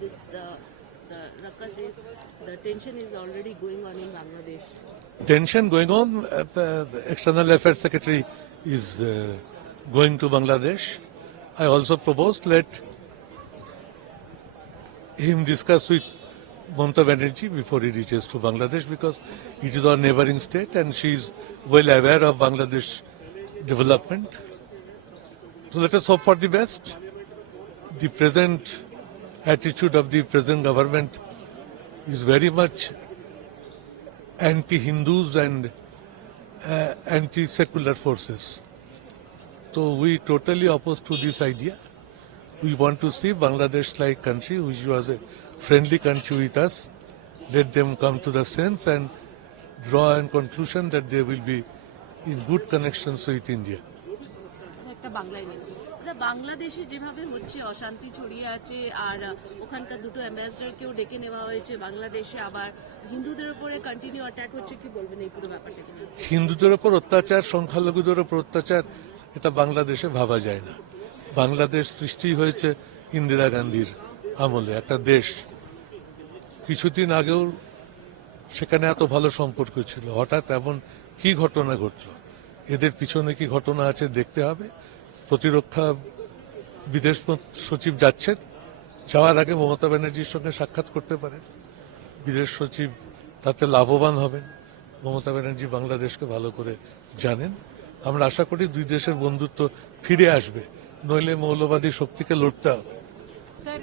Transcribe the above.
the ruckus is, the tension is already going on in Bangladesh. Tension going on. External Affairs Secretary is going to Bangladesh. I also proposed let him discuss with Mamata Banerjee before he reaches to Bangladesh, because it is our neighboring state and she is well aware of Bangladesh development. So let us hope for the best. The present attitude of the present government is very much anti-Hindus and anti-secular forces. So we totally oppose to this idea. We want to see Bangladesh-like country, which was a friendly country with us. Let them come to the sense and draw a conclusion that they will be in good connections with India. একটা বাংলায় নেই, বাংলাদেশে যেভাবে হচ্ছে অশান্তি ছড়িয়ে আছে, আর ওখানকার দুটো অ্যাম্বাসেডারকেও ডেকে নেওয়া হয়েছে বাংলাদেশে, আবার হিন্দুদের উপরে কন্টিনিউ অ্যাটাক হচ্ছে, কি বলবেন এই পুরো ব্যাপারটাকে নিয়ে? হিন্দুদের উপর অত্যাচার, সংখ্যালঘুদের উপর অত্যাচার, এটা বাংলাদেশে ভাবা যায় না। বাংলাদেশ সৃষ্টি হয়েছে ইন্দিরা গান্ধীর আমলে, একটা দেশ। কিছুদিন আগেও সেখানে এত ভালো সম্পর্ক ছিল, হঠাৎ এমন কি ঘটনা ঘটলো? এদের পিছনে কি ঘটনা আছে দেখতে হবে। প্রতিরক্ষা বিদেশ সচিব যাচ্ছেন, যাওয়ার আগে মমতা ব্যানার্জির সঙ্গে সাক্ষাৎ করতে পারেন। বিদেশ সচিব তাতে লাভবান হবেন। মমতা ব্যানার্জি বাংলাদেশকে ভালো করে জানেন। আমরা আশা করি দুই দেশের বন্ধুত্ব ফিরে আসবে, নইলে মৌলবাদী শক্তিকে লড়তে হবে। স্যার,